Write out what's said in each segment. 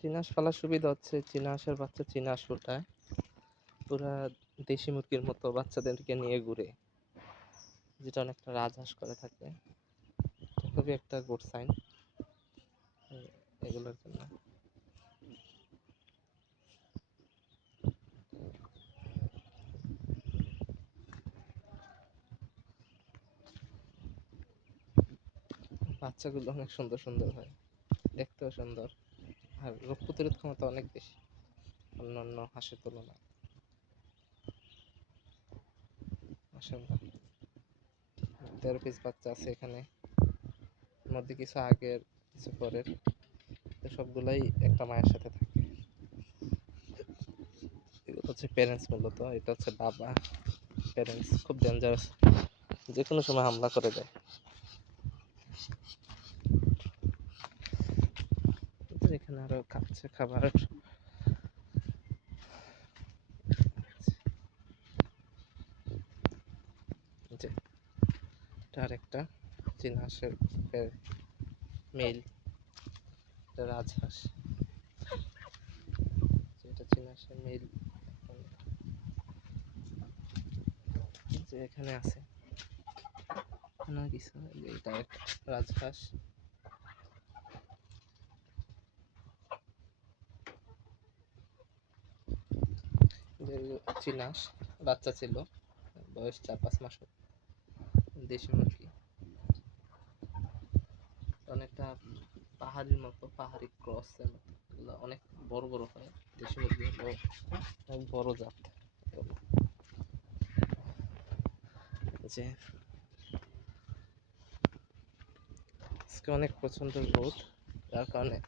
চীনা হাঁস পালার সুবিধা হচ্ছে চীনা হাঁসের বাচ্চা চীনা হাঁস ওঠায় পুরা দেশি মুরগির মতো বাচ্চাদেরকে নিয়ে ঘুরে, যেটা অনেকটা রাজহাঁস করে থাকে। খুবই একটা গুড সাইন এগুলোর জন্য। বাচ্চাগুলো অনেক সুন্দর সুন্দর হয়, দেখতেও সুন্দর, আর রোগ প্রতিরোধ ক্ষমতা অনেক বেশি অন্যান্য হাঁসের তুলনায়। মাশাআল্লাহ 13 পিস বাচ্চা আছে এখানে, এর মধ্যে কিছু আগের কিছু পরের, তো সবগুলাই একটা মায়ের সাথে থাকে। এগুলো হচ্ছে প্যারেন্টস, মূলত এটা হচ্ছে বাবা। প্যারেন্টস খুব ডেঞ্জারাস, যে কোনো সময় হামলা করে দেয়। এখানে আরো খাচ্ছে খাবার। যে এটা আরেকটা চীনা হাঁসের মেল, এটা রাজহাঁস, এটা চীনা হাঁসের মেল যে এখানে আছে। কিছু এটা একটা রাজহাঁস, চীনা হাঁস বাচ্চা ছিল, বয়স 4-5 মাস, দেশি মুরগি, অনেকটা পাহাড়ির মতো, পাহাড়ি ক্রসের মতো, এগুলো অনেক বড় বড় হয়। দেশি মুরগি হলো অনেক বড় জাত। যে আজকে অনেক প্রচন্ড রোদ, যার কারণে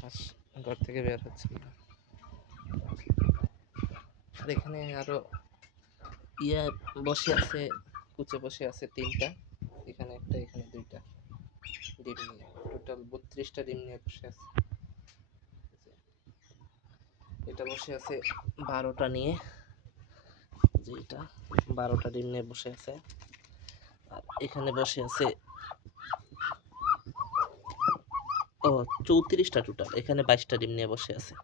হাঁস ঘর থেকে বের হচ্ছে না। আর এখানে আরো ইয়া বসে আছে, কুচে বসে আছে 3টা, এখানে একটা, এখানে 2টা ডিম নিয়ে, টোটাল 32টা ডিম নিয়ে বসে আছে। এটা বসে আছে 12টা নিয়ে, যে এটা 12টা ডিম নিয়ে বসে আছে। আর এখানে বসে আছে 34টা টোটাল, এখানে 22টা ডিম নিয়ে বসে আছে।